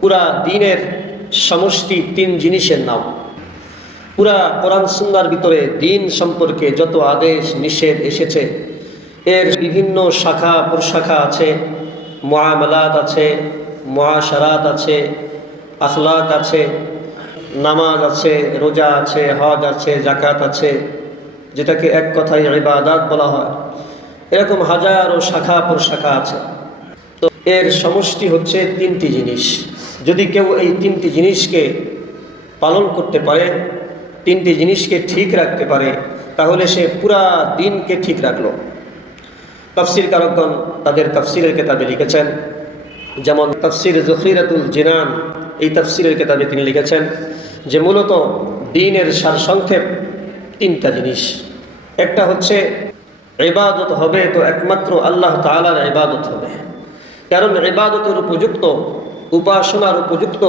পুরা দিনের সমষ্টি তিন জিনিসের নাম। পুরা কোরআন সুন্নাহর ভিতরে দিন সম্পর্কে যত আদেশ নিষেধ এসেছে এর বিভিন্ন শাখা প্রশাখা আছে। মুআমালাত আছে, মুআশারাত আছে, আখলাক আছে, নামাজ আছে, রোজা আছে, হজ আছে, যাকাত আছে, যেটাকে এক কথায় ইবাদত বলা হয়। এরকম হাজারো শাখা প্রশাখা আছে। তো এর সমষ্টি হচ্ছে তিনটি জিনিস। যদি কেউ এই তিনটি জিনিসকে পালন করতে পারে, তিনটি জিনিসকে ঠিক রাখতে পারে, তাহলে সে পুরা দিনকে ঠিক রাখলো। তাফসির কারকগণ তাদের তাফসিরের কিতাবে লিখেছেন, যেমন তাফসির যখিরাতুল জিনান, এই তাফসিরের কিতাবে তিনি লিখেছেন যে মূলত দ্বীনের সারসংক্ষেপ তিনটা জিনিস। একটা হচ্ছে ইবাদত হবে তো একমাত্র আল্লাহ তাআলার ইবাদত হবে, কারণ ইবাদতের উপযুক্ত, উপাসনার উপযুক্ত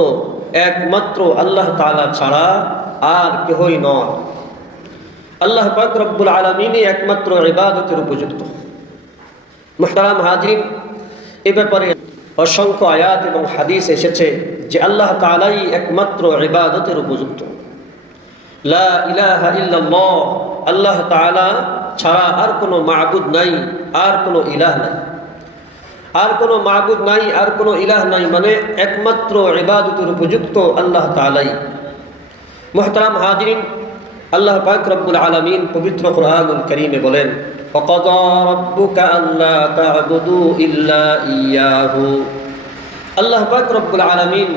একমাত্র আল্লাহ তাআলা ছাড়া আর কেহই নয়। আল্লাহ পাক রব্বুল আলামিনই একমাত্র ইবাদতের উপযুক্ত। মুহতারাম হাজিরিন, এ ব্যাপারে অসংখ্য আয়াত এবং হাদিস এসেছে যে আল্লাহ তাআলাই একমাত্র ইবাদতের উপযুক্ত। লা ইলাহা ইল্লাল্লাহ, আল্লাহ তাআলা ছাড়া আর কোনো মাবুদ নাই, আর কোনো ইলাহ নাই। আর কোনো মাবুদ নাই, আর কোনো ইলাহ নাই, মানে একমাত্র ইবাদতের উপযুক্ত আল্লাহ তাআলাই। মুহতারাম হাজিরিন, আল্লাহ পাক রব্বুল আলামিন পবিত্র কোরআনুল কারীমে বলেন, ওয়াকাযা রাব্বুকা আল্লা তা'বুদু ইল্লা ইয়্যাহু। আল্লাহ পাক রব্বুল আলামিন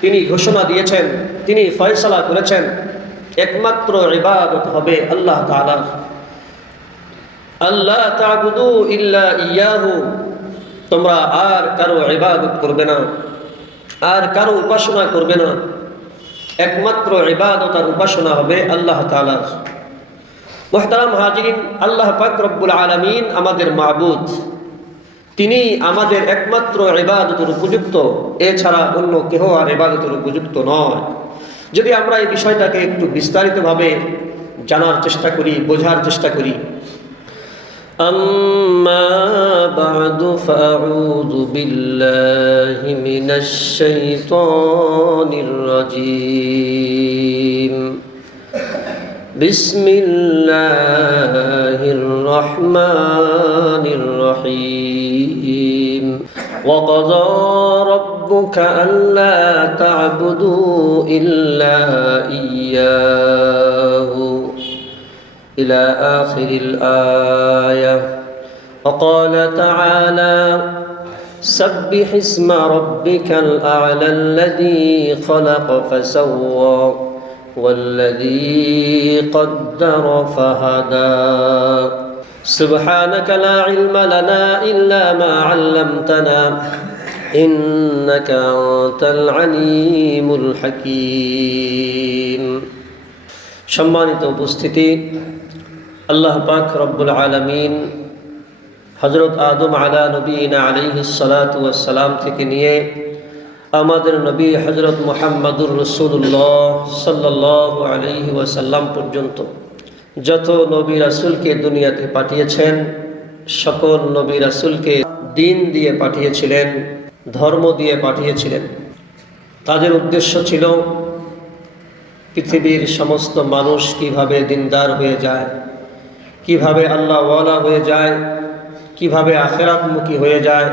তিনি ঘোষণা দিয়েছেন, তিনি ফয়সালা করেছেন একমাত্র ইবাদত হবে আল্লাহ তাআলার। আল্লা তা'বুদু ইল্লা ইয়্যাহু, তোমরা আর কারো ইবাদত করবে না, আর কারো উপাসনা করবে না। একমাত্র ইবাদত আর উপাসনা হবে আল্লাহ তাআলার। মুহতারাম হাজিরিন, আল্লাহ পাক রব্বুল আলামিন আমাদের মাবুদ, তিনি আমাদের একমাত্র ইবাদতের উপযুক্ত, এছাড়া অন্য কেহ আর ইবাদতের উপযুক্ত নয়। যদি আমরা এই বিষয়টাকে একটু বিস্তারিতভাবে জানার চেষ্টা করি, বোঝার চেষ্টা করি। আম্মা বা'দু ফাআউযু বিল্লাহি মিনাশ শাইতানির রাজীম। বিসমিল্লাহির রহমানির রহিম। ওয়াকাযা রাব্বুকা আল্লা তা'বুদু ইল্লা ইয়্যাহু إلى آخر الآية. وقال تعالى سبح اسم ربك الأعلى الذي خلق فسوى والذي قدر فهدى سبحانك لا علم لنا إلا ما علمتنا إنك أنت العليم الحكيم. সম্মানিত উপস্থিতি, আল্লাহ পাক রব্বুল আলামিন হযরত আদম আলা নবীনা আলাইহিস সালাতু ওয়াস সালাম থেকে নিয়ে আমাদের নবী হযরত মুহাম্মদুর রাসূলুল্লাহ সাল্লাল্লাহু আলাইহি ওয়াসাল্লাম পর্যন্ত যত নবী রাসূলকে দুনিয়াতে পাঠিয়েছেন, সকল নবী রাসূলকে দ্বীন দিয়ে পাঠিয়েছিলেন, ধর্ম দিয়ে পাঠিয়েছিলেন। তাদের উদ্দেশ্য ছিল পৃথিবীর সমস্ত মানুষ কিভাবে দিনদার হয়ে যায়, কিভাবে আল্লাহওয়ালা হয়ে যায়, কিভাবে আখিরাতমুখী হয়ে যায়,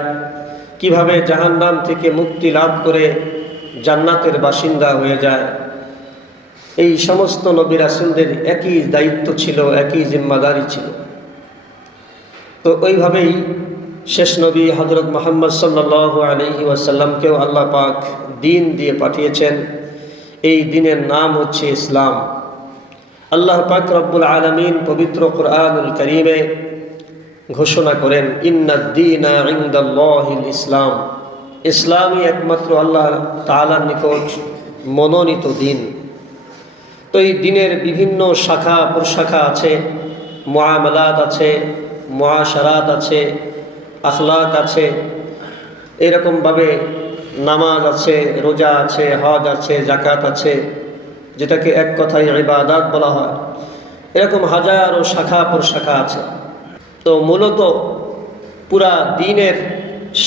কিভাবে জাহান্নাম থেকে মুক্তি লাভ করে জান্নাতের বাসিন্দা হয়ে যায়। এই সমস্ত নবী রাসূলদের একই দায়িত্ব ছিল, একই জিম্মাদারি ছিল। তো ওইভাবেই শেষ নবী হযরত মুহাম্মদ সাল্লাল্লাহু আলাইহি ওয়াসাল্লামকেও আল্লাহ পাক দ্বীন দিয়ে পাঠিয়েছেন। এই দ্বীনের নাম হচ্ছে ইসলাম। আল্লাহ পাক রব্বুল আলামিন পবিত্র কোরআনুল কারীমে ঘোষণা করেন, ইন্নাদ-দীনা ইনদাল্লাহিল ইসলাম। ইসলামই একমাত্র আল্লাহ তাআলার নিকট মনোনীত দ্বীন। তো এই দ্বীনের বিভিন্ন শাখা প্রশাখা আছে, মুআমালাত আছে, মুআশারাত আছে, আখলাক আছে, এরকমভাবে নামাজ আছে, রোজা আছে, হজ আছে, যাকাত আছে, যেটাকে এক কথায় ইবাদত বলা হয়। এরকম হাজারো শাখা প্রশাখা আছে। তো মূলত পুরা দ্বীনের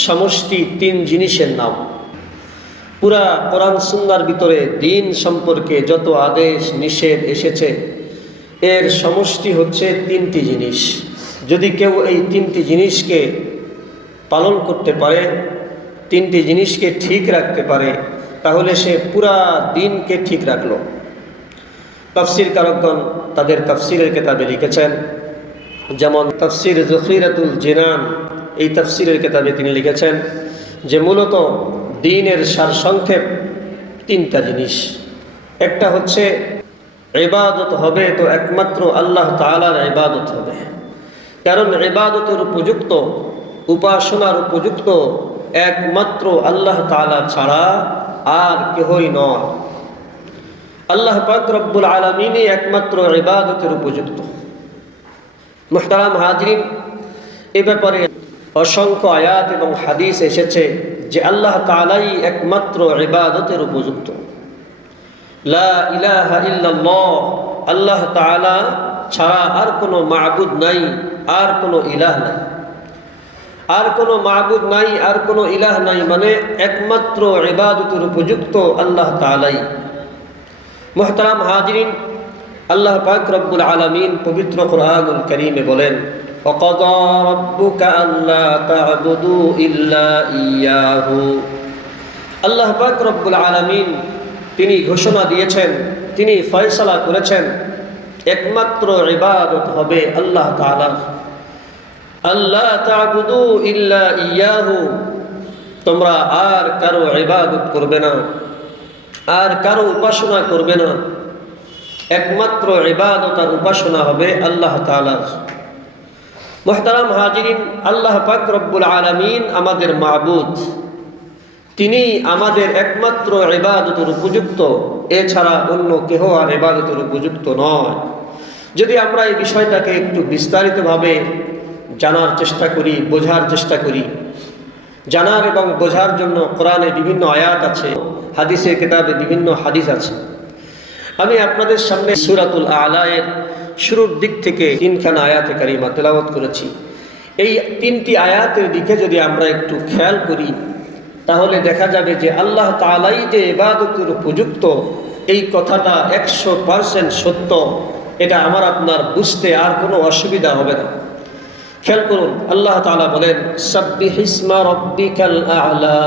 সমষ্টি তিন জিনিসের নাম। পুরা কোরআন সুন্নাহর ভিতরে দিন সম্পর্কে যত আদেশ নিষেধ এসেছে এর সমষ্টি হচ্ছে তিনটি জিনিস। যদি কেউ এই তিনটি জিনিসকে পালন করতে পারে, তিনটি জিনিসকে ঠিক রাখতে পারে, তাহলে সে পুরা দিনকে ঠিক রাখলো। তাফসির কারকগণ তাদের তাফসিরের কিতাবে লিখেছেন, যেমন তাফসির যখিরাতুল জিনান, এই তাফসিরের কিতাবে তিনি লিখেছেন যে মূলত দ্বীনের সারসংক্ষেপ তিনটা জিনিস। একটা হচ্ছে ইবাদত হবে তো একমাত্র আল্লাহ তাআলার ইবাদত হবে, কারণ ইবাদতের উপযুক্ত, উপাসনার উপযুক্ত একমাত্র আল্লাহ তাআলা ছাড়া আর কেহই নয়। আল্লাহ পাক রব্বুল আলামিনই একমাত্র ইবাদতের উপযুক্ত। মুহতারাম হাজরিন, এ ব্যাপারে অসংখ্য আয়াত এবং হাদিস এসেছে যে আল্লাহ তাআলাই একমাত্র ইবাদতের উপযুক্ত। লা ইলাহা ইল্লাল্লাহ, আল্লাহ তাআলা ছাড়া আর কোনো মাবুদ নাই, আর কোনো ইলাহ নাই। আর কোনো মাবুদ নাই, আর কোনো ইলাহ নাই, মানে একমাত্র ইবাদতের উপযুক্ত আল্লাহ তাআলাই। মুহতারাম হাজরিন, আল্লাহ পাক রব্বুল আলামিন পবিত্র কোরআনুল কারীমে বলেন, ওয়াকাযা রাব্বুকা আল্লা তা'বুদু ইল্লা ইয়্যাহু। আল্লাহ পাক রব্বুল আলামিন তিনি ঘোষণা দিয়েছেন, তিনি ফয়সালা করেছেন একমাত্র ইবাদত হবে আল্লাহ তাআলার। আল্লা তা'বুদু ইল্লা ইয়্যাহু, তোমরা আর কারো ইবাদত করবে না, আর কারো উপাসনা করবে না, একমাত্র ইবাদত আর উপাসনা হবে আল্লাহ তাআলার। মুহতারাম হাজিরিন, আল্লাহ পাক রব্বুল আলামিন আমাদের মাবুদ, তিনি আমাদের একমাত্র ইবাদতের উপযুক্ত, এছাড়া অন্য কেহ আর ইবাদতের উপযুক্ত নয়। যদি আমরা এই বিষয়টাকে একটু বিস্তারিতভাবে জানার চেষ্টা করি, বোঝার চেষ্টা করি, জানার এবং বোঝার জন্য কোরআনে বিভিন্ন আয়াত আছে, হাদিসের কিতাবে বিভিন্ন হাদিস আছে। আমি আপনাদের সামনে সূরাতুল আ'লার শুরুর দিক থেকে তিনখানা আয়াতে কারিমা তেলাওয়াত করেছি। এই তিনটি আয়াতের দিকে যদি আমরা একটু খেয়াল করি, তাহলে দেখা যাবে যে আল্লাহ তাআলাই যে ইবাদতের উপযুক্ত, এই কথাটা 100% সত্য। এটা আমার আপনার বুঝতে আর কোনো অসুবিধা হবে না। খেয়াল করুন, আল্লাহ তাআলা বলেন, সাব্বিহিসমা রাব্বিকাল আ'লা,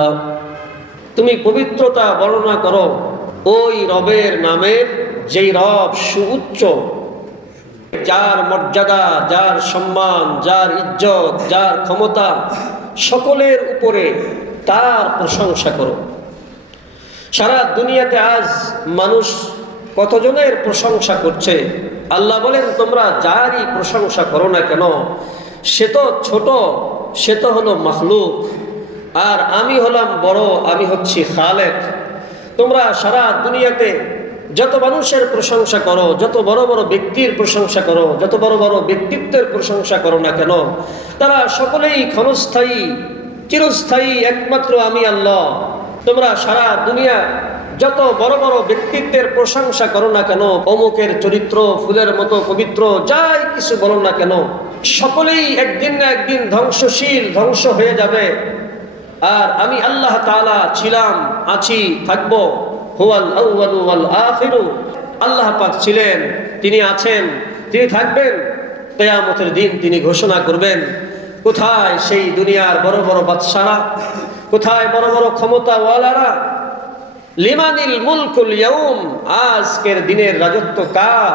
তুমি পবিত্রতা বর্ণনা করো ওই রবের নামের, যেই রব সুউচ্চ, যার মর্যাদা, যার সম্মান, যার ইজ্জত, যার ক্ষমতা সকলের উপরে, তার প্রশংসা করো। সারা দুনিয়াতে আজ মানুষ কতজনের প্রশংসা করছে? আল্লাহ বলেন, তোমরা যারই প্রশংসা করো না কেন, সে তো ছোট, সে তো হলো মাখলুক, আর আমি হলাম বড়, আমি হচ্ছি খালেক। তোমরা সারা দুনিয়াতে যত মানুষের প্রশংসা করো, যত বড় বড় ব্যক্তির প্রশংসা করো, যত বড় বড় ব্যক্তিত্বের প্রশংসা করো না কেন, তারা সকলেই ক্ষণস্থায়ী, চিরস্থায়ী একমাত্র আমি আল্লাহ। তোমরা সারা দুনিয়া যত বড় বড় ব্যক্তিত্বের প্রশংসা করো না কেন, অমুকের চরিত্র ফুলের মতো পবিত্র, যাই কিছু বলো না কেন, সকলেই একদিন না একদিন ধ্বংসশীল, ধ্বংস হয়ে যাবে। আর আমি আল্লাহ তাআলা ছিলাম, আছি, থাকব। হুয়াল আউয়ালু ওয়াল আখিরু, আল্লাহ পাক ছিলেন, তিনি আছেন, তিনি থাকবেন। কিয়ামতের দিন তিনি ঘোষণা করবেন, কোথায় সেই দুনিয়ার বড় বড় বাদশারা, কোথায় বড় বড় ক্ষমতাওয়ালারা? লিমানিল মুলকুল ইয়াউম, আজকের দিনের রাজত্ব কার?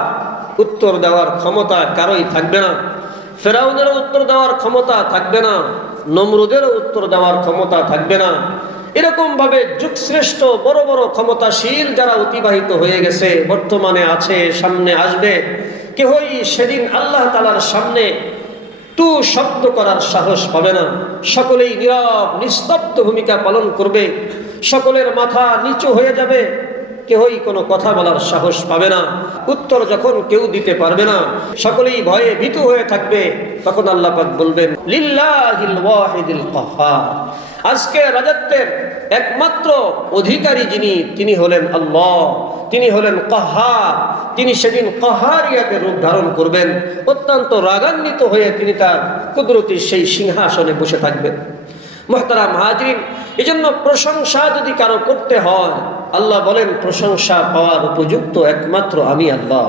উত্তর দেওয়ার ক্ষমতা কারোই থাকবে না। ফেরাউনেরও উত্তর দেওয়ার ক্ষমতা থাকবে না, নমরুদেরও উত্তর দেওয়ার ক্ষমতা থাকবে না। এরকম ভাবে যুগশ্রেষ্ঠ বড় বড় ক্ষমতাশীল যারা অতিবাহিত হয়ে গেছে, বর্তমানে আছে, সামনে আসবে, কেহই সেদিন আল্লাহ তাআলার সামনে টু শব্দ করার সাহস পাবে না। সকলেই নীরব নিস্তব্ধ ভূমিকা পালন করবে, সকলের মাথা নিচু হয়ে যাবে, কেহই কোনো কথা বলার সাহস পাবে না। উত্তর যখন কেউ দিতে পারবে না, সকলেই ভয়ে ভীত হয়ে থাকবে, তখন আল্লাহ পাক বলবেন, লিল্লাহিল ওয়াহিদিল কাহ্হার, আজকে রাজত্বের একমাত্র অধিকারী যিনি, তিনি হলেন আল্লাহ, তিনি হলেন কাহ্হার। তিনি সেদিন কাহ্হারিয়াতের রূপ ধারণ করবেন, অত্যন্ত রাগান্বিত হয়ে তিনি তার কুদরতি সেই সিংহাসনে বসে থাকবেন। মুহতারাম হাজরিন, এজন্য প্রশংসা যদি কারো করতে হয়, আল্লাহ বলেন প্রশংসা পাওয়ার উপযুক্ত একমাত্র আমি আল্লাহ।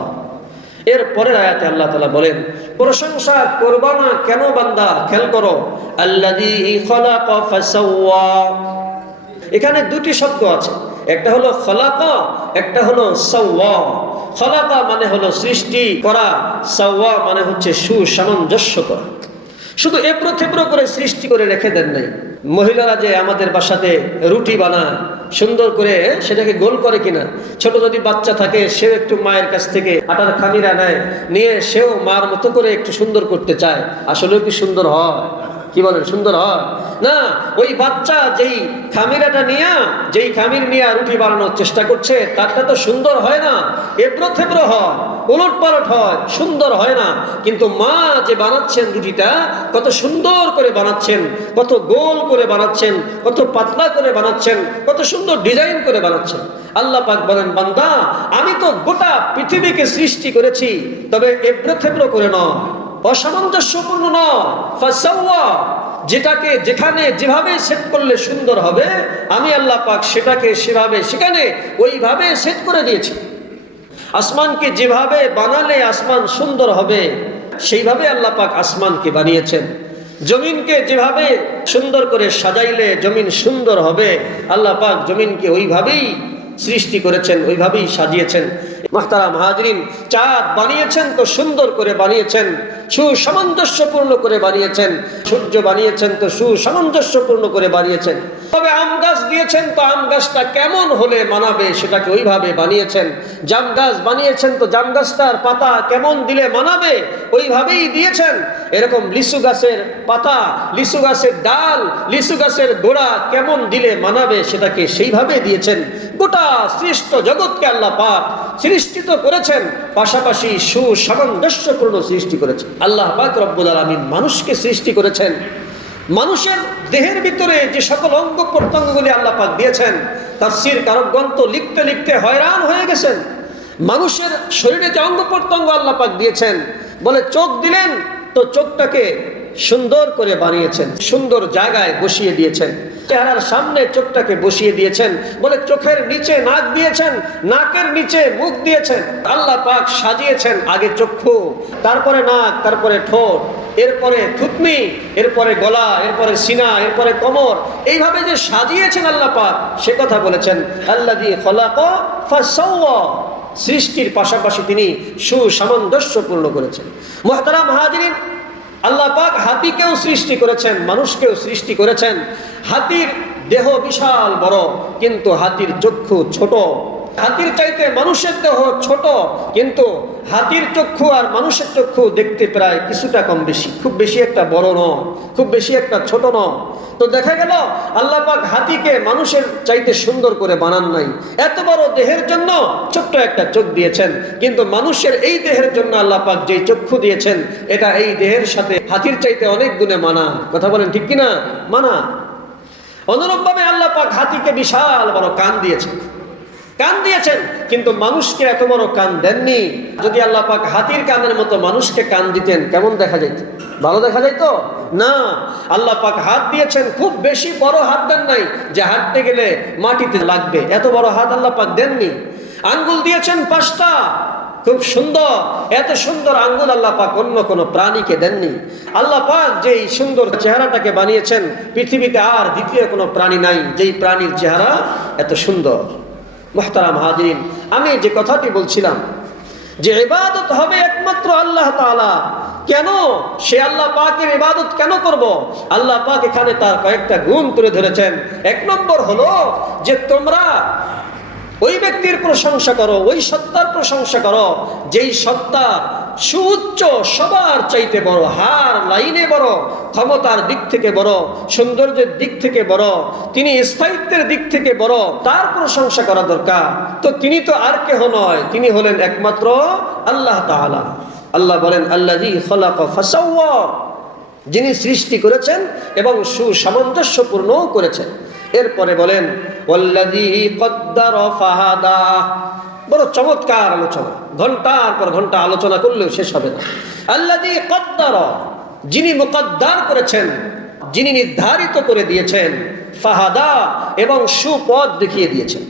এর পরের আয়াতে আল্লাহ তাআলা বলেন প্রশংসা করবা না কেন বান্দা? খেয়াল করো, আল্লাযী খালাকা ফাসাওয়া। এখানে দুটি শব্দ আছে, একটা হলো খালাকা, একটা হলো সাওয়া। খালাকা মানে হলো সৃষ্টি করা, সাওয়া মানে হচ্ছে সুসামঞ্জস্য করা। শুধু এবড়ো থেবড়ো করে সৃষ্টি করে রেখে দেন নাই। মহিলারা যে আমাদের বাসাতে রুটি বানায় সুন্দর করে, সেটাকে গোল করে কিনা। ছোট যদি বাচ্চা থাকে, সেও একটু মায়ের কাছ থেকে আটার খামিরা নেয়, নিয়ে সেও মার মতো করে একটু সুন্দর করতে চায়। আসলেও কি সুন্দর হয়? কি বলেন, সুন্দর হয় না? ওই বাচ্চা যেই খামিরাটা নিয়ে, যেই খামির নিয়ে রুটি বানানোর চেষ্টা করছে, তারটা তো সুন্দর হয় না, এবড়ো থেবড়ো হয়, উলট পালট হয়, সুন্দর হয় না। কিন্তু মা যে বানাচ্ছেন রুটিটা, কত সুন্দর করে বানাচ্ছেন, কত গোল করে বানাচ্ছেন, কত পাতলা করে বানাচ্ছেন, কত সুন্দর ডিজাইন করে বানাচ্ছেন। আল্লাহ পাক বলেন বান্দা, আমি তো গোটা পৃথিবীকে সৃষ্টি করেছি, তবে এবড়ো থেবড়ো করে নয়, অসামঞ্জস্যপূর্ণ নয়। ফাসাওয়া, যেটাকে যেখানে যেভাবে সেট করলে সুন্দর হবে, আমি আল্লাহ পাক সেটাকে সেভাবে সেখানে ওইভাবে সেট করে দিয়েছি। আসমানকে যেভাবে বানালে আসমান সুন্দর হবে, সেইভাবে আল্লাহ পাক আসমানকে বানিয়েছেন। জমিনকে যেভাবে সুন্দর করে সাজাইলে জমিন সুন্দর হবে, আল্লাহ পাক জমিনকে ওইভাবেই সৃষ্টি করেছেন, ওইভাবেই সাজিয়েছেন। মুহতারাম হাজরিন, চাঁদ বানিয়েছেন তো সুন্দর করে বানিয়েছেন, সুসামঞ্জস্যপূর্ণ করে বানিয়েছেন। সূর্য বানিয়েছেন তো সুসামঞ্জস্যপূর্ণ করে বানিয়েছেন। তবে আম গাছ দিয়েছেন তো আম গাছটা কেমন হলে মানাবে সেটাকে ওইভাবে বানিয়েছেন। জাম গাছ বানিয়েছেন তো জাম গাছটার পাতা কেমন দিলে মানাবে ওইভাবেই দিয়েছেন। এরকম লিচু গাছের পাতা, লিচু গাছের ডাল, লিচু গাছের গোড়া কেমন দিলে মানাবে সেটাকে সেইভাবে দিয়েছেন। গোটা সৃষ্ট জগৎকে আল্লাহ পাক সৃষ্টি তো করেছেন, পাশাপাশি সুসামঞ্জস্যপূর্ণ সৃষ্টি করেছেন। আল্লাহ পাক রব্বুল আলামিন মানুষকে সৃষ্টি করেছেন। মানুষের দেহের ভিতরে যে সকল অঙ্গ প্রত্যঙ্গগুলি আল্লাহ পাক দিয়েছেন, তাফসীর কারকগণ তো লিখতে লিখতে হয়রান হয়ে গেছেন। মানুষের শরীরে যে অঙ্গ প্রত্যঙ্গ আল্লাহ পাক দিয়েছেন, বলে চোখ দিলেন তো চোখটাকে সুন্দর করে বানিয়েছেন, সুন্দর জায়গায় বসিয়ে দিয়েছেন। চেহারার সামনে চোখটাকে বসিয়ে দিয়েছেন, বলে চোখের নিচে নাক দিয়েছেন, নাকের নিচে মুখ দিয়েছেন। আল্লাহ পাক সাজিয়েছেন আগে চক্ষু, তারপরে নাক, তারপরে ঠোঁট, এরপরে থুতনি, এরপরে গলা, এরপরে সিনা, এরপরে কোমর। এইভাবে যে সাজিয়েছেন আল্লাহ পাক, সে কথা বলেছেন আল্লাযী খালাকা ফাসাওয়া। সৃষ্টির পাশাপাশি তিনি সুসামঞ্জস্যপূর্ণ করেছেন। মুহতারাম হাজিরিন, আল্লাহ পাক হাতিকেও সৃষ্টি করেছেন, মানুষকেও সৃষ্টি করেছেন। হাতির দেহ বিশাল বড়, কিন্তু হাতির চক্ষু ছোট। হাতির চাইতে মানুষের দেহ ছোট, কিন্তু হাতির চক্ষু আর মানুষের চক্ষু দেখতে প্রায় কিছুটা কম বেশি, খুব বেশি একটা বড় নয়, খুব বেশি একটা ছোট নয়। তো দেখা গেল আল্লাহ পাক হাতিকে মানুষের চাইতে সুন্দর করে বানান নাই। এত বড় দেহের জন্য ছোট্ট একটা চোখ দিয়েছেন, কিন্তু মানুষের এই দেহের জন্য আল্লাহ পাক যে চক্ষু দিয়েছেন, এটা এই দেহের সাথে হাতির চাইতে অনেক গুণে মানা। কথা বলেন ঠিক কিনা? মানা। অনুরূপভাবে আল্লাহ পাক হাতিকে বিশাল বড় কান দিয়েছেন, কান দিয়েছেন, কিন্তু মানুষকে এত বড় কান দেননি। যদি আল্লাহ পাক হাতির কানের মতো মানুষকে কান দিতেন, কেমন দেখা যাইত? ভালো দেখা যাইতো না। আল্লাহ পাক হাত দিয়েছেন, খুব বেশি বড় হাত দেন নাই যে হাঁটতে গেলে মাটিতে লাগবে, এত বড় হাত আল্লাহ পাক দেননি। আঙ্গুল দিয়েছেন 5টা, খুব সুন্দর। এত সুন্দর আঙ্গুল আল্লাহ পাক অন্য কোনো প্রাণীকে দেননি। আল্লাহ পাক যেই সুন্দর চেহারাটাকে বানিয়েছেন, পৃথিবীতে আর দ্বিতীয় কোনো প্রাণী নাই যেই প্রাণীর চেহারা এত সুন্দর। মুহতারাম হাজিরিন, আমি যে কথাটি বলছিলাম যে ইবাদত হবে একমাত্র আল্লাহ তাআলা। কেন সে আল্লাহ পাকের ইবাদত কেন করব? আল্লাহ পাক এখানে তার কয়েকটা গুণ তুলে ধরেছেন। 1 নম্বর হলো যে তোমরা ওই ব্যক্তির প্রশংসা করো, ওই সত্তার প্রশংসা করো যেই সত্তা সুউচ্চ, সবার চাইতে বড়, হার লাইনে বড়, ক্ষমতার দিক থেকে বড়, সৌন্দর্যের দিক থেকে বড়, তিনি স্থায়িত্বের দিক থেকে বড়, তার প্রশংসা করা দরকার। তো তিনি তো আর কেহ নয়, তিনি হলেন একমাত্র আল্লাহ তাআলা। আল্লাহ বলেন আল্লাযী খালাকা ফাসাওয়া, যিনি সৃষ্টি করেছেন এবং সুসামঞ্জস্যপূর্ণও করেছেন। এরপরে বলেন ওয়াল্লাযী কদ্দারা ফাহাদা। বড় চমৎকার আলোচনা, ঘন্টার পর ঘন্টা আলোচনা করলেও শেষ হবে না। আল্লাযী কদ্দারা, যিনি মুকদ্দার করেছেন, যিনি নির্ধারিত করে দিয়েছেন, ফাহাদা এবং সুপথ দেখিয়ে দিয়েছেন।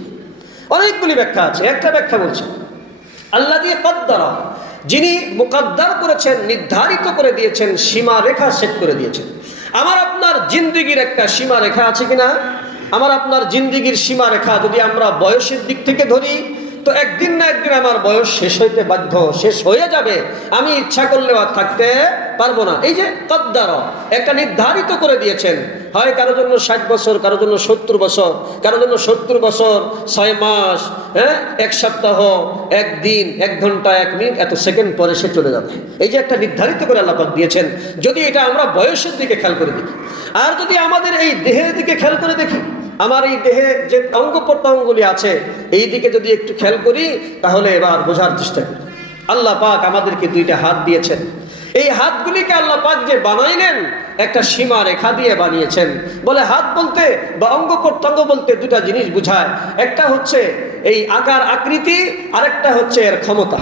অনেকগুলি ব্যাখ্যা আছে, একটা ব্যাখ্যা বলছেন আল্লাযী কদ্দারা, যিনি মুকদ্দার করেছেন, নির্ধারিত করে দিয়েছেন, সীমা রেখা সেট করে দিয়েছেন। আমার আপনার জিন্দেগির একটা সীমা রেখা আছে কিনা? আমার আপনার জিন্দেগির সীমা রেখা যদি আমরা বয়সের দিক থেকে ধরি, তো একদিন না একদিন আমার বয়স শেষ হইতে বাধ্য, শেষ হয়ে যাবে, আমি ইচ্ছা করলেও আর থাকতে পারবো না। এই যে কদ্দার, একটা নির্ধারিত করে দিয়েছেন, হয় কারোর জন্য 60 বছর, কারোর জন্য 70 বছর, কারোর জন্য 70 বছর 6 মাস, হ্যাঁ, 1 সপ্তাহ, 1 দিন, 1 ঘন্টা, 1 মিনিট, এত সেকেন্ড পরে সে চলে যাবে। এই যে একটা নির্ধারিত করে আল্লাহ পাক দিয়েছেন, যদি এটা আমরা বয়সের দিকে খেয়াল করে দেখি, আর যদি আমাদের এই দেহের দিকে খেয়াল করে দেখি, আমার এই দেহে যে অঙ্গ প্রত্যঙ্গগুলি আছে এই দিকে যদি একটু খেয়াল করি, তাহলে এবার বোঝার চেষ্টা করি। আল্লাহ পাক আমাদেরকে 2টা হাত দিয়েছেন। এই হাতগুলিকে আল্লাহ পাক যে বানাইলেন, একটা সীমা রেখা দিয়ে বানিয়েছেন। বলে হাত বলতে বা অঙ্গ প্রত্যঙ্গ বলতে 2টা জিনিস বোঝায়, একটা হচ্ছে এই আকার আকৃতি, আরেকটা হচ্ছে এর ক্ষমতা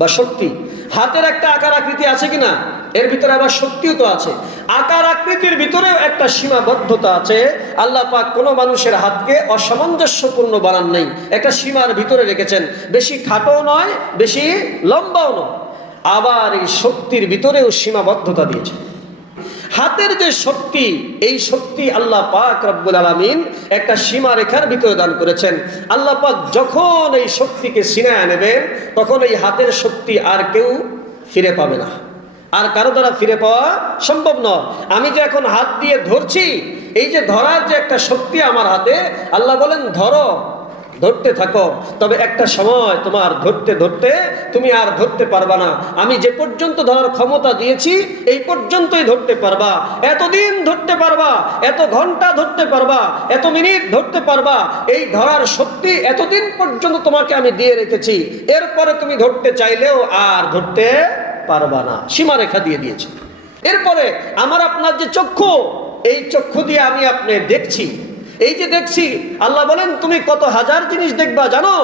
বা শক্তি। হাতের একটা আকার আকৃতি আছে কিনা, এর ভিতরে আবার শক্তিও তো আছে। আকার আকৃতির ভিতরেও একটা সীমাবদ্ধতা আছে। আল্লাহ পাক কোনো মানুষের হাতকে অসামঞ্জস্যপূর্ণ বানান নেই, একটা সীমার ভিতরে রেখেছেন। বেশি খাটোও নয়, বেশি লম্বাও নয়। আবার এই শক্তির ভিতরেও সীমাবদ্ধতা দিয়েছে। হাতের যে শক্তি, এই শক্তি আল্লাহ পাক রব্বুল আলামিন একটা সীমা রেখার ভিতরে দান করেছেন। আল্লাহ পাক যখন এই শক্তিকে ছিনায় নেবেন, তখন এই হাতের শক্তি আর কেউ ফিরে পাবে না, আর কারো দ্বারা ফিরে পাওয়া সম্ভব নয়। আমি যে এখন হাত দিয়ে ধরছি, এই যে ধরার যে একটা শক্তি আমার হাতে, আল্লাহ বলেন ধরো, ধরতে থাকো, তবে একটা সময় তোমার ধরতে ধরতে তুমি আর ধরতে পারবা না। আমি যে পর্যন্ত ধরার ক্ষমতা দিয়েছি এই পর্যন্তই ধরতে পারবা, এতদিন ধরতে পারবা, এত ঘন্টা ধরতে পারবা, এত মিনিট ধরতে পারবা। এই ধরার শক্তি এতদিন পর্যন্ত তোমাকে আমি দিয়ে রেখেছি, এরপরে তুমি ধরতে চাইলেও আর ধরতে পারবা না। সীমারেখা দিয়ে দিয়েছি। এরপরে আমার আপনার যে চক্ষু, এই চক্ষু দিয়ে আমি আপনি দেখছি। এই যে দেখছি, আল্লাহ বলেন তুমি কত হাজার জিনিস দেখবা জানো?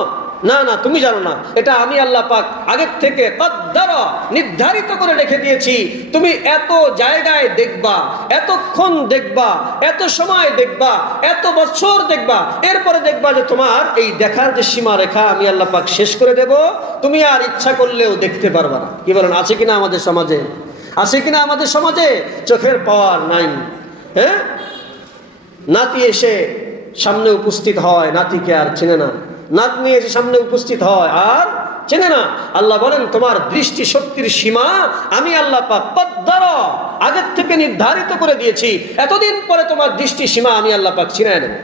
না না, তুমি জানো না, এটা আমি আল্লাহ পাক আগের থেকে কদ্দারা নির্ধারিত করে রেখে দিয়েছি। তুমি এত জায়গায় দেখবা, এতক্ষণ দেখবা, এত সময় দেখবা, এত বছর দেখবা, এরপরে দেখবা যে তোমার এই দেখার যে সীমা রেখা আমি আল্লাহ পাক শেষ করে দেব, তুমি আর ইচ্ছা করলেও দেখতে পারবা না। কি বলেন, আছে কিনা আমাদের সমাজে? আছে কিনা আমাদের সমাজে চোখের পাওয়ার নাই? হ্যাঁ, নাতি এসে সামনে উপস্থিত হয়, নাতিকে আর চেনে না। নাতনি এসে সামনে উপস্থিত হয়, আর চেনে না। আল্লাহ বলেন তোমার দৃষ্টি শক্তির সীমা আমি আল্লাহ পাক কদ্দারা আগের থেকে নির্ধারিত করে দিয়েছি। এতদিন পরে তোমার দৃষ্টি সীমা আমি আল্লাহ পাক ছিনায় নেব।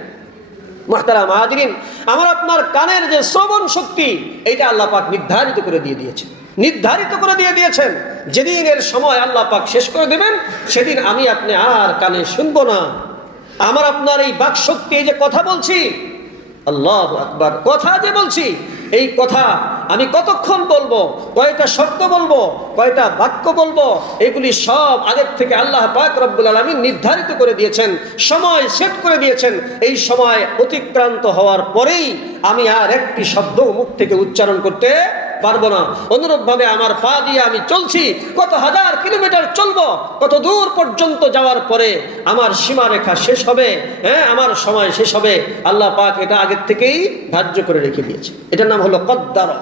মুহতারাম হাজিরিন, আমার আপনার কানের যে শ্রবণ শক্তি, এইটা আল্লাহ পাক নির্ধারিত করে দিয়ে দিয়েছেন, নির্ধারিত করে দিয়ে দিয়েছেন। যেদিনের সময় আল্লাহ পাক শেষ করে দেবেন, সেদিন আমি আপনি আর কানে শুনবো না। আমার আপনার এই বাক শক্তি, এই যে কথা বলছি, আল্লাহু আকবার, কথা যে বলছি, এই কথা আমি কতক্ষণ বলবো, কয়টা শব্দ বলবো, কয়টা বাক্য বলবো, এগুলি সব আগের থেকে আল্লাহ পাক রব্বুল আলামিন নির্ধারিত করে দিয়েছেন, সময় সেট করে দিয়েছেন। এই সময় অতিক্রান্ত হওয়ার পরেই আমি আর একটি শব্দ মুখ থেকে উচ্চারণ করতে পারবো না। অনুরূপভাবে আমার পা দিয়ে আমি চলছি, কত হাজার কিলোমিটার চলবো, কত দূর পর্যন্ত যাওয়ার পরে আমার সীমারেখা শেষ হবে, হ্যাঁ, আমার সময় শেষ হবে। আল্লাহ পাক এটা আগের থেকেই ধার্য করে রেখে দিয়েছে। এটার নাম হলো কদ্দারা,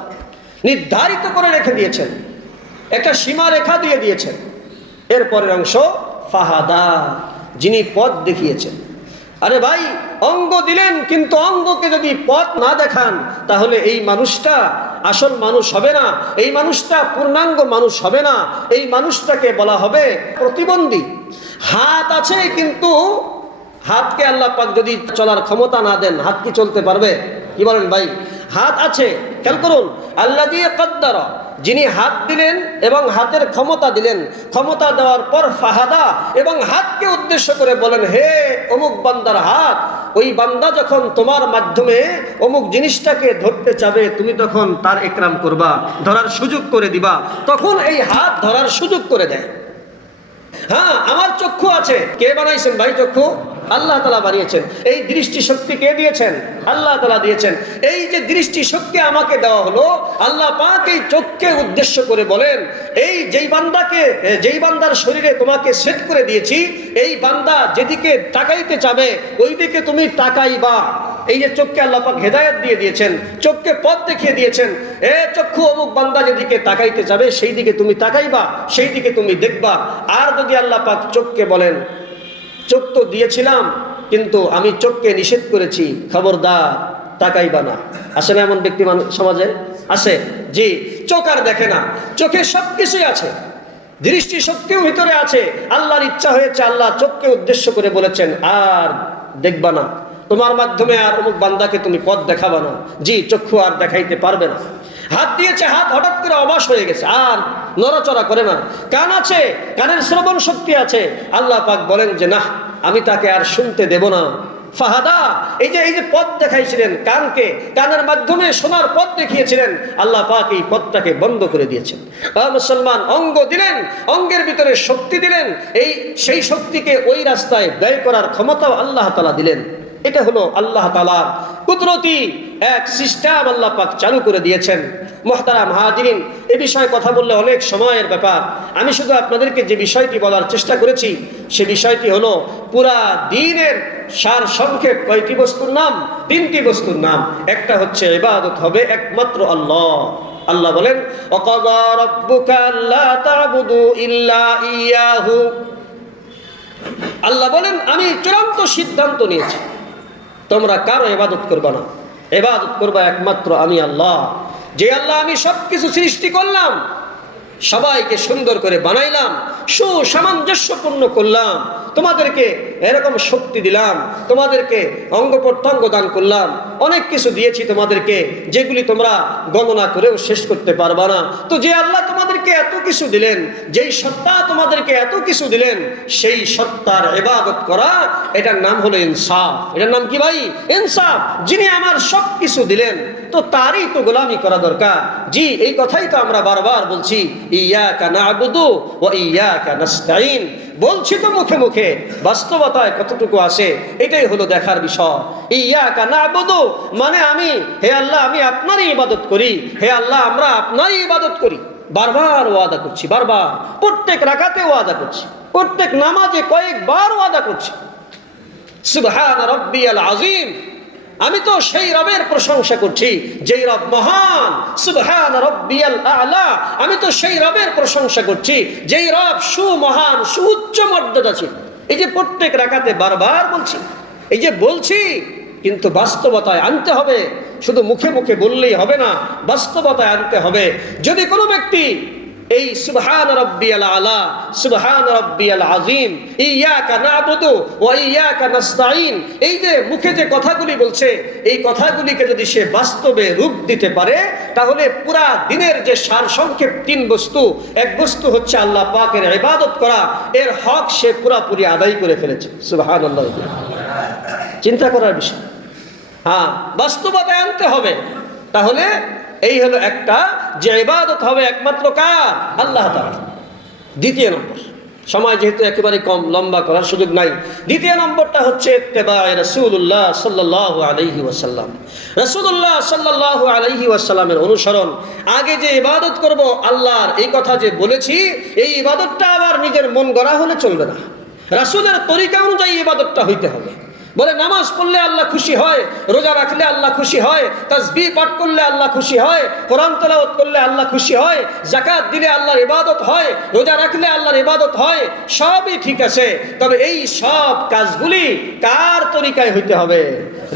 নির্ধারিত করে রেখে দিয়েছেন, একটা সীমারেখা দিয়ে দিয়েছেন। এরপরের অংশ ফাহাদা, যিনি পথ দেখিয়েছেন। আরে ভাই, অঙ্গ দিলেন, কিন্তু অঙ্গকে যদি পথ না দেখান, তাহলে এই মানুষটা আসল মানুষ হবে না, এই মানুষটা পূর্ণাঙ্গ মানুষ হবে না, এই মানুষটাকে বলা হবে প্রতিবন্ধী। হাত আছে, কিন্তু হাতকে আল্লাহ পাক যদি চলার ক্ষমতা না দেন, হাত কি চলতে পারবে? কি বলেন ভাই? হাত আছে, খেয়াল করুন, আল্লাযী কদ্দারা, যিনি হাত দিলেন এবং হাতের ক্ষমতা দিলেন, ক্ষমতা দেওয়ার পর ফাহাদা, এবং হাতকে উদ্দেশ্য করে বলেন, হে অমুক বান্দার হাত, ওই বান্দা যখন তোমার মাধ্যমে অমুক জিনিসটাকে ধরতে চাবে, তুমি তখন তার একরাম করবা, ধরার সুযোগ করে দিবা, তখন এই হাত ধরার সুযোগ করে দেয়। হ্যাঁ, আমার চক্ষু আছে, কে বানাইছেন ভাই চক্ষু? আল্লাহ তাআলা বানিয়েছেন। এই দৃষ্টি শক্তি কে দিয়েছেন? আল্লাহ তাআলা দিয়েছেন। এই যে দৃষ্টি শক্তি আমাকে দেওয়া হলো, আল্লাহ পাক এই চোখকে উদ্দেশ্য করে বলেন, এই যেই বান্দার শরীরে তোমাকে সেট করে দিয়েছি, এই বান্দা যেদিকে তাকাইতে চাবে ওই দিকে তুমি তাকাইবা। এই যে চোখকে আল্লাহ পাক হেদায়েত দিয়ে দিয়েছেন, চোখকে পথ দেখিয়ে দিয়েছেন, চক্ষু অমুক বান্দা যেদিকে তাকাইতে যাবে সেই দিকে তুমি তাকাইবা, সেই দিকে তুমি দেখবা। আর যদি আল্লাহ পাক চোখকে বলেন, চোখ তো দিয়েছিলাম কিন্তু আমি চোখকে নিষেধ করেছি, খবরদার তাকাইবা না। আসে না এমন ব্যক্তি সমাজে? আসে। জি, চোখ আর দেখে না, চোখে সব কিছুই আছে, দৃষ্টি শক্তিও ভিতরে আছে। আল্লাহর ইচ্ছা হয়েছে, আল্লাহ চোখকে উদ্দেশ্য করে বলেছেন আর দেখবা না, তোমার মাধ্যমে আর অমুক বান্দাকে তুমি পথ দেখাবা না। জি, চক্ষু আর দেখাইতে পারবে না। হাত দিয়েছে, হাত হঠাৎ করে অবশ হয়ে গেছে, আর নড়াচড়া করে না। কান আছে, কানের শ্রবণ শক্তি আছে। আল্লাহ পাক বলেন যে না, আমি তাকে আর শুনতে দেব না। ফাহাদা, এই যে পথ দেখাইছিলেন কানকে, কানের মাধ্যমে শোনার পথ দেখিয়েছিলেন, আল্লাহ পাক এই পথটাকে বন্ধ করে দিয়েছেন। মুসলমান অঙ্গ দিলেন, অঙ্গের ভিতরে শক্তি দিলেন, সেই শক্তিকে ওই রাস্তায় ব্যয় করার ক্ষমতাও আল্লাহ তাআলা দিলেন। এটা হলো আল্লাহ তাআলার কুদরতি এক সিস্টেম আল্লাহ পাক চালু করে দিয়েছেন। মুহতারাম হাজিরিন, এই বিষয়ে কথা বললে অনেক সময়ের ব্যাপার। আমি শুধু আপনাদেরকে যে বিষয়টি বলার চেষ্টা করেছি সে বিষয়টি হলো পুরা দ্বীনের সার সংক্ষেপ। কয়টি বস্তুর নাম? 3টি বস্তুর নাম। একটা হচ্ছে ইবাদত হবে একমাত্র আল্লাহ। আল্লাহ বলেন, ওয়াকাযা রাব্বুকা আল্লা তা'বুদু ইল্লা ইয়াহু। আল্লাহ বলেন, আমি চূড়ান্ত সিদ্ধান্ত নিয়েছি, তোমরা কারো ইবাদত করবা না, ইবাদত করবা একমাত্র আমি আল্লাহ। যে আল্লাহ আমি সব কিছু সৃষ্টি করলাম, সবাইকে সুন্দর করে বানাইলাম, সুসামঞ্জস্যপূর্ণ করলাম, তোমাদেরকে এরকম শক্তি দিলাম, তোমাদেরকে অঙ্গ প্রত্যঙ্গ দান করলাম, অনেক কিছু দিয়েছি তোমাদেরকে যেগুলি তোমরা গণনা করেও শেষ করতে পারবা না। তো যে আল্লাহ তোমাদেরকে এত কিছু দিলেন, যেই সত্তা তোমাদেরকে এত কিছু দিলেন, সেই সত্তার ইবাদত করা, এটার নাম হলো ইনসাফ। এটার নাম কি ভাই? ইনসাফ। যিনি আমার সব কিছু দিলেন, তো তারই তো গোলামি করা দরকার। জি, এই কথাই তো আমরা বারবার বলছি, ইয়াকা না'বুদু ওয়া ইয়াকা নাস্তাঈন। বলছি তো মুখে মুখে, বাস্তবতায় কতটুকু আসে এটাই হলো দেখার বিষয়। ইয়াকা না'বুদু মানে আমি, হে আল্লাহ আমি আপনারই ইবাদত করি, হে আল্লাহ আমরা আপনারই ইবাদত করি। বারবার ওয়াদা করছি, বারবার প্রত্যেক রাকাতে ওয়াদা করছি, প্রত্যেক নামাজে কয়েকবার ওয়াদা করছি, সুবহান রাব্বিয়াল আযীম। আমি তো সেই রবের প্রশংসা করছি যেই রব মহান, সুবহান রাব্বিয়াল আ'লা। আমি তো সেই রবের প্রশংসা করছি যেই রব সুমহান, সুউচ্চ মর্যাদাশীল। এই যে প্রত্যেক রাকাতে বারবার বলছি, এই যে বলছি, কিন্তু বাস্তবতায় আনতে হবে। শুধু মুখে মুখে বললেই হবে না, বাস্তবতায় আনতে হবে। যদি কোনো ব্যক্তি এই সুবহান রাব্বিয়াল আ'লা, সুবহান রাব্বিয়াল আযীম, ইয়াকা না'বুদু ওয়া ইয়াকা নাস্তাঈন, এই যে মুখে যে কথাগুলি বলছে, এই কথাগুলিকে যদি সে বাস্তবে রূপ দিতে পারে, তাহলে পুরা দিনের যে সারসংক্ষেপ 3 বস্তু, এক বস্তু হচ্ছে আল্লাহ পাকের ইবাদত করা, এর হক সে পুরাপুরি আদায় করে ফেলেছে। সুবহানাল্লাহ। চিন্তা করার বিষয়। হ্যাঁ, বাস্তবতায় আনতে হবে। তাহলে এই হলো একটা, যে ইবাদত হবে একমাত্র কার? আল্লাহ তাআলা। দ্বিতীয় নম্বর, সময় যেহেতু একেবারে কম, লম্বা করার সুযোগ নাই। দ্বিতীয় নম্বরটা হচ্ছে ইত্তেবায়ে রাসূলুল্লাহ সাল্লাল্লাহু আলাইহি ওয়াসাল্লাম। রাসূলুল্লাহ সাল্লাল্লাহু আলাইহি ওয়াসাল্লামের অনুসরণ। আগে যে ইবাদত করব আল্লাহর, এই কথা যে বলেছি, এই ইবাদতটা আবার নিজের মন গড়া হলে চলবে না, রাসূলের তরিকা অনুযায়ী ইবাদতটা হইতে হবে। বলে নামাজ পড়লে আল্লাহ খুশি হয়, রোজা রাখলে আল্লাহ খুশি হয়, তাসবিহ পাঠ করলে আল্লাহ খুশি হয়, কোরআন তেলাওয়াত করলে আল্লাহ খুশি হয়, যাকাত দিলে আল্লাহর ইবাদত হয়, রোজা রাখলে আল্লাহর ইবাদত হয়, সবই ঠিক আছে। তবে এই সব কাজগুলি কার তরিকায় হইতে হবে?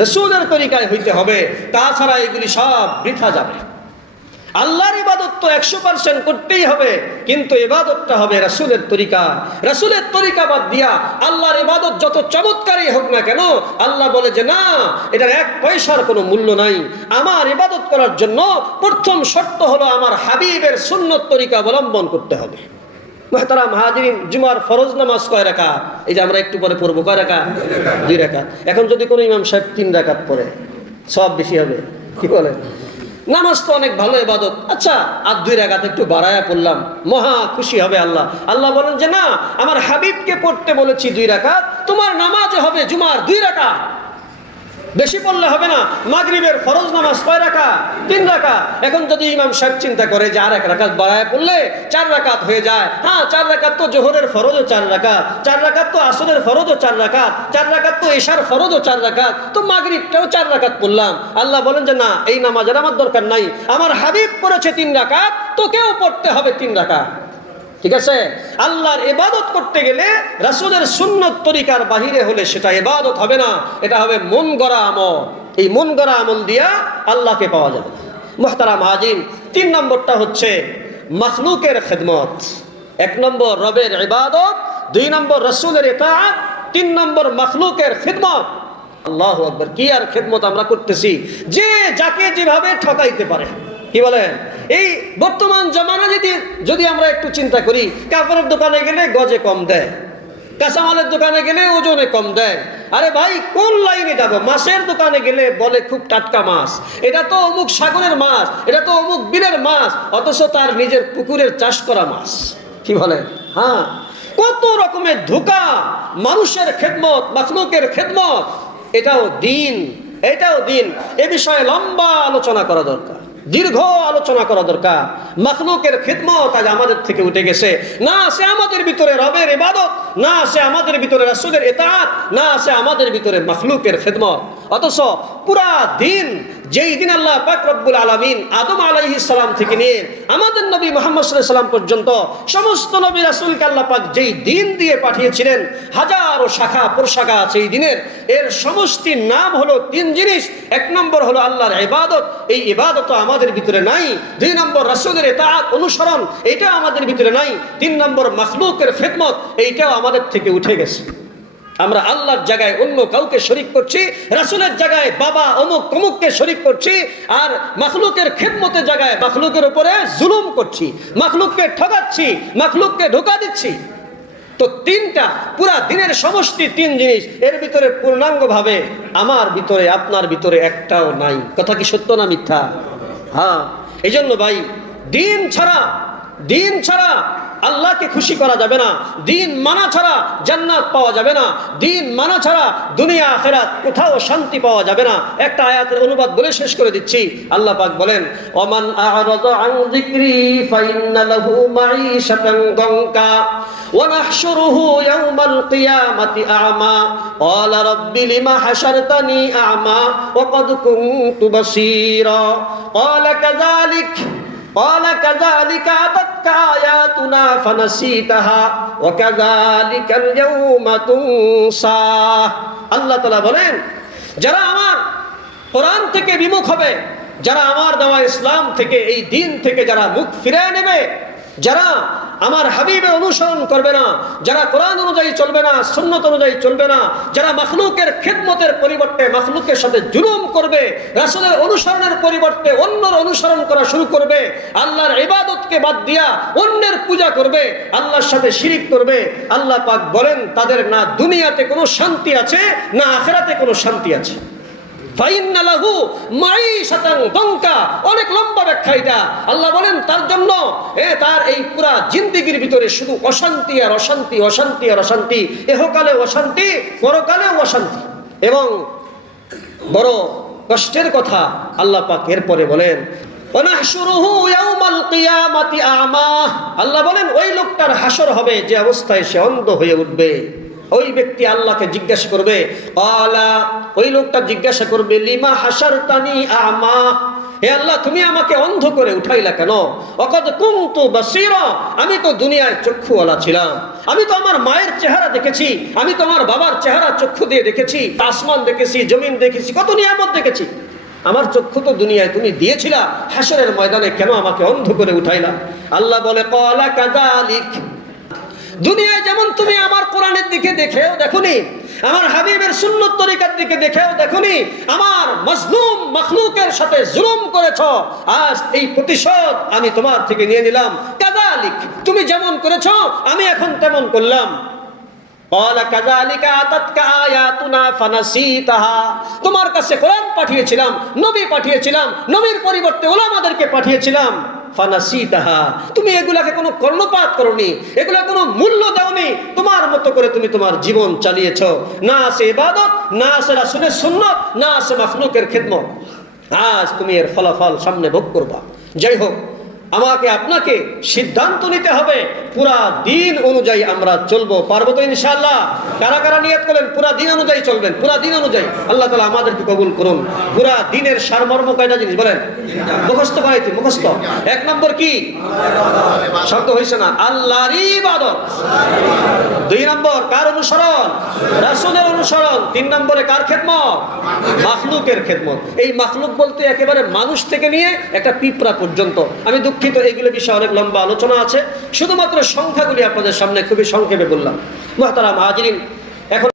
রাসূলের তরিকায় হইতে হবে। তাছাড়া এগুলি সব বৃথা যাবে। আল্লাহর ইবাদত তো 100% করতেই হবে, কিন্তু ইবাদতটা হবে রাসূলের তরিকা। রাসূলের তরিকা বাদ দিয়া আল্লাহর ইবাদত যত চমৎকারই হোক না কেন, আল্লাহ বলে যে না, এটার 1 পয়সার কোনো মূল্য নাই। আমার ইবাদত করার জন্য প্রথম শর্ত হলো আমার হাবিবের সুন্নত তরিকা অবলম্বন করতে হবে। মুহতারাম হাজিরিন, জুমার ফরজ নামাজ কয় রাকাত? এই যে আমরা একটু পরে পড়বো, কয় রাকাত? 2 রাকাত। এখন যদি কোনো ইমাম সাহেব 3 রাকাত পড়ে, সব বেশি হবে, কি বলেন? নামাজ তো অনেক ভালো ইবাদত, আচ্ছা আর 2 রাকাত একটু বাড়ায়া পড়লাম, মহা খুশি হবে আল্লাহ। আল্লাহ বলেন যে না, আমার হাবিবকে পড়তে বলেছি 2 রাকাত, তোমার নামাজে হবে জুমার 2 রাকাত, বেশি পড়লে হবে না। মাগরিবের ফরজ নামাজ কয় রাকাত? 3 রাকাত। এখন যদি ইমাম সাহেব চিন্তা করে যে আর 1 রাকাত বাড়ায় পড়লে 4 রাকাত হয়ে যায়, হ্যাঁ 4 রাকাত তো জোহরের ফরজও 4 রাকাত, 4 রাকাত তো আসরের ফরজও 4 রাকাত, 4 রাকাত তো এশার ফরজও 4 রাকাত, তো মাগরিবটাও 4 রাকাত পড়লাম। আল্লাহ বলেন যে না, এই নামাজের আমার দরকার নাই, আমার হাবিব পড়েছে 3 রাকাত, তোকেও পড়তে হবে 3 রাকাত। ঠিক আছে? আল্লাহর ইবাদত করতে গেলে রাসূলের সুন্নত তরিকার বাহিরে হলে সেটা ইবাদত হবে না, এটা হবে মন গড়া আমল। এই মন গড়া আমল দিয়া আল্লাহকে পাওয়া যাবে না। মুহতারাম হাজির, 3 নম্বরটা হচ্ছে মাখলুকের খেদমত। 1 নম্বর রবের ইবাদত, 2 নম্বর রাসূলের ইতাআত, 3 নম্বর মাখলুকের খেদমত। আল্লাহু আকবার, কি আর খেদমত আমরা করতেছি, যে যাকে যেভাবে ঠকাইতে পারে। কি বলেন? এই বর্তমান জামানা যদি আমরা একটু চিন্তা করি, কাপড়ের দোকানে গেলে গজে কম দেয়, কাঁচামালের দোকানে গেলে ওজনে কম দেয়। আরে ভাই, কোন লাইনে যাব? মাছের দোকানে গেলে বলে খুব টাটকা মাছ, এটা তো অমুক সাগরের মাছ, এটা তো অমুক বিলের মাছ, অথচ তার নিজের পুকুরের চাষ করা মাছ। কি বলেন? হ্যাঁ, কত রকমের ধোঁকা। মানুষের খেদমত, মাখলুকের খেদমত, এটাও দিন, এটাও দিন। এ বিষয়ে লম্বা আলোচনা করা দরকার, দীর্ঘ আলোচনা করা দরকার। মাখলুকের খিদমত আজ আমাদের থেকে উঠে গেছে। না আছে আমাদের ভিতরে রবের ইবাদত, না আছে আমাদের ভিতরে রাসূলের ইতাআত, না আছে আমাদের ভিতরে মাখলুকের খিদমত। অথচ পুরা দিন, যেই দিন আল্লাহ পাক রব্বুল আলামিন আদম আলাইহিস সালাম থেকে নিয়ে আমাদের নবী মুহাম্মদ সাল্লাল্লাহু আলাইহি সাল্লাম পর্যন্ত সমস্ত নবী রাসূলকে আল্লাহ পাক যেই দিন দিয়ে পাঠিয়েছিলেন, হাজারো শাখা প্রশাখা আছে এই দিনের, এর সমষ্টির নাম হলো 3 জিনিস। 1 নম্বর হলো আল্লাহর ইবাদত, এই ইবাদত আমাদের ভিতরে নাই। 2 নম্বর রাসূলের ইতাআত অনুসরণ, এটা আমাদের ভিতরে নাই। 3 নম্বর মাখলুকের খিদমত, এইটাও আমাদের থেকে উঠে গেছে। আমরা আল্লাহর জায়গায় অন্য কাউকে শরীক করছি, রাসূলের জায়গায় বাবা অমুক অমুককে শরীক করছি, আর মাখলুকের খিদমতের জায়গায় মাখলুকের উপরে জুলুম করছি, মাখলুককে ঠকাচ্ছি, মাখলুককে ধোঁকা দিচ্ছি। তো 3টা পুরা দিনের সমষ্টি 3 জিনিস, এর ভিতরে পূর্ণাঙ্গভাবে আমার ভিতরে আপনার ভিতরে একটাও নাই। কথা কি সত্য না মিথ্যা? হ্যাঁ, এই জন্য ভাই, দিন ছাড়া আল্লাহকে খুশি করা যাবে না, দিন মানা ছাড়া জান্নাত পাওয়া যাবে না, দিন মানা ছাড়া দুনিয়া আখিরাত কোথাও শান্তি পাওয়া যাবে না। একটা আয়াতের অনুবাদ বলে শেষ করে দিচ্ছি। আল্লাহ পাক বলেন, ওমান আ'রাযা আন যিকরি ফাইন্না লাহু মাঈশাতান দানকা ওয়া নাহশুরুহু ইয়াওমাল কিয়ামাতি আ'মা ক্বালা রাব্বি লিমা হাশারতানি আ'মা ওয়া ক্বাদ কুনতু বাসীরা ক্বালা কাযালিকা আতাতকা আয়াতুনা ফানাসিতাহা ওয়া কাযালিকাল ইয়াওমা তুনসা। আল্লাহ তাআলা বলেন, যারা আমার কোরআন থেকে বিমুখ হবে, যারা আমার দেওয়া ইসলাম থেকে, এই দিন থেকে যারা মুখ ফিরিয়ে নেবে, যারা আমার হাবিবের অনুসরণ করবে না, যারা কোরআন অনুযায়ী চলবে না, সুন্নাত অনুযায়ী চলবে না, যারা মাখলুকের খিদমতের পরিবর্তে মাখলুকের সাথে জুলুম করবে, রাসূলের অনুসরণের পরিবর্তে অন্যের অনুসরণ করা শুরু করবে, আল্লাহর ইবাদতকে বাদ দিয়া অন্যের পূজা করবে, আল্লাহর সাথে শিরিক করবে, আল্লাহ পাক বলেন তাদের না দুনিয়াতে কোনো শান্তি আছে, না আখিরাতে কোনো শান্তি আছে। ফাইন্না লাহু মাঈশাতান দানকা, অনেক লম্বা ব্যাখ্যা এটা। আল্লাহ বলেন তার জন্য তার এই পুরা জিন্দেগির ভিতরে শুধু অশান্তি আর অশান্তি, অশান্তি আর অশান্তি, এহকালে অশান্তি, পরকালে অশান্তি। এবং বড় কষ্টের কথা আল্লাহ পাক এরপরে বলেন, ওয়া নাহশুরুহু ইয়াওমাল কিয়ামাতি আ'মা। আল্লাহ বলেন ওই লোকটার হাসর হবে যে অবস্থায় সে অন্ধ হয়ে উঠবে। ওই ব্যক্তি আল্লাহকে জিজ্ঞাসা করবে, ওই লোকটা জিজ্ঞাসা করবে, লিমা হাশারতানি আ'মা, হে আল্লাহ তুমি আমাকে অন্ধ করে উঠাইলা কেন? ওয়াকাদ কুনতু বাসীরা, আমি তো দুনিয়ায় চক্ষুওয়ালা ছিলাম, আমি তো আমার মায়ের চেহারা দেখেছি, আমি তো আমার বাবার চেহারা চক্ষু দিয়ে দেখেছি, আসমান দেখেছি, জমিন দেখেছি, কত নিয়ামত দেখেছি, আমার চক্ষু তো দুনিয়ায় তুমি দিয়েছিলা, হাশরের ময়দানে কেন আমাকে অন্ধ করে উঠাইলা? আল্লাহ বলে, ক্বালা কাযালিক, দুনিয়ায় যেমন তুমি আমার কোরআনের দিকে দেখেও দেখোনি, আমার হাবিবের সুন্নত তরিকার দিকে দেখেও দেখোনি, আমার মাজলুম মাখলুকের সাথে জুলুম করেছ, আজ এই প্রতিশোধ আমি তোমার থেকে নিয়ে নিলাম। কাযালিক, তুমি যেমন করেছ আমি এখন তেমন করলাম। ক্বালা কাযালিকা আতাতকা আয়াতুনা ফানাসিতাহা, তোমার কাছে কোরআন পাঠিয়েছিলাম, নবী পাঠিয়েছিলাম, নবীর পরিবর্তে উলামাদেরকে পাঠিয়েছিলাম, ফানাসিতাহা, তুমি এগুলাকে কোনো কর্ণপাত করনি, এগুলা কোনো মূল্য দাওনি, তোমার মতো করে তুমি তোমার জীবন চালিয়েছো। না আছে ইবাদত, না আছে রাসূলের সুন্নাত, না আছে মাখলুকের খিদমত। আজ তুমি এর ফলাফল সামনে ভোগ করবা। যাই হোক, আমাকে আপনাকে সিদ্ধান্ত নিতে হবে পুরা দিন অনুযায়ী আমরা চলবো। পারবো তো ইনশাআল্লাহ? কারা কারা নিয়ত করলেন পুরা দিন অনুযায়ী চলবেন? পুরা দিন অনুযায়ী আল্লাহ তাআলা আমাদেরকে কবুল করুন। পুরা দিনের সারমর্ম কয়টা জিনিস বলেন? মুখস্থ বানাইতে মুখস্থ। এক নম্বর কি? শব্দ হয়েছে না? আল্লাহরই ইবাদত। দুই নম্বর কার অনুসরণ? রাসূলের অনুসরণ। তিন নম্বরে কার খেদমত? মাখলুকের খেদমত। এই মাখলুক বলতে একেবারে মানুষ থেকে নিয়ে একটা পিঁপড়া পর্যন্ত। আমি দুঃখিত, এইগুলো বিষয়ে অনেক লম্বা আলোচনা আছে, শুধুমাত্র সংখ্যাগুলি আপনাদের সামনে খুবই সংক্ষেপে বললাম। মুহতারাম হাজিরিন, এখন